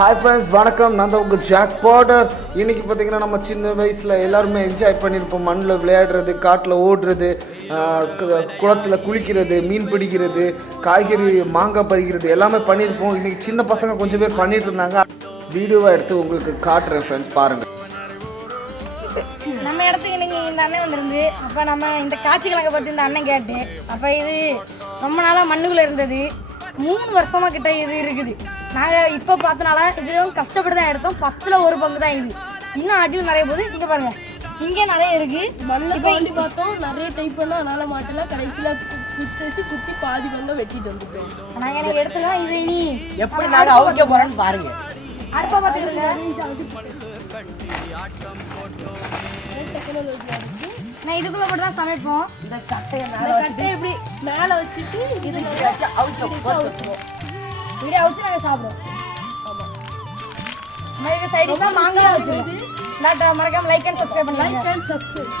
Hi friends, வணக்கம். நான் தான் உங்கள் ஜாக் பாட்டர். இன்றைக்கி பார்த்திங்கன்னா நம்ம சின்ன வயசில் எல்லாருமே என்ஜாய் பண்ணியிருப்போம். மண்ணில் விளையாடுறது, காட்டில் ஓடுறது, குளத்தில் குளிக்கிறது, மீன் பிடிக்கிறது, காய்கறி மாங்காய் பறிக்கிறது எல்லாமே பண்ணியிருப்போம். இன்றைக்கி சின்ன பசங்க கொஞ்சம் பேர் பண்ணிகிட்டு இருந்தாங்க. வீடியோவாக எடுத்து உங்களுக்கு காட்டுறேன் ஃப்ரெண்ட்ஸ், பாருங்கள். நம்ம இடத்துக்கு நீங்கள் இந்த அண்ணன் வந்துருந்து அப்போ நம்ம இந்த காட்சி கணக்கை பற்றி இந்த அண்ணன் கேட்டு அப்போ இது ரொம்ப நாளாக மண்ணுக்குள்ளே இருந்தது. 3 வருஷமாக கிட்ட இது இருக்குது. நாங்கள் இப்போ பார்த்தனால இதுவும் கஷ்டப்பட்டு தான் எடுத்தோம். 10ல் 1 பங்கு தான் இது. இன்னும் அடியில் நிறைய போகுது. இங்கே பாருங்கள், இங்கே நிறைய இருக்குது. மண்ணை தோண்டி பார்த்தோம், நிறைய டைப் பண்ணால் அதனால் மாட்டல. கடைசியில் குத்தி பாதி பங்க வெட்டிட்டு வந்துட்டோம். நாங்கள் எனக்கு எடுத்துலாம் இது இனி எப்படி நாங்கள் அவுக்க போகிறோன்னு பாருங்க. அடுப்பை பார்த்துக்கிட்டு நான் இதுக்குள்ளே போட்டு தான் சமைப்போம். இந்த கட்டையை இப்படி மேலே வச்சுட்டு இது வச்சுப்போம். வீடியோ வச்சு நாங்கள் சாப்பிடுவோம். ஆமாம், சைடு தான் மாங்காய் வச்சுருக்கோம். மறக்காம லைக் அண்ட் சப்ஸ்கிரைப் பண்ணலாம். Like and subscribe.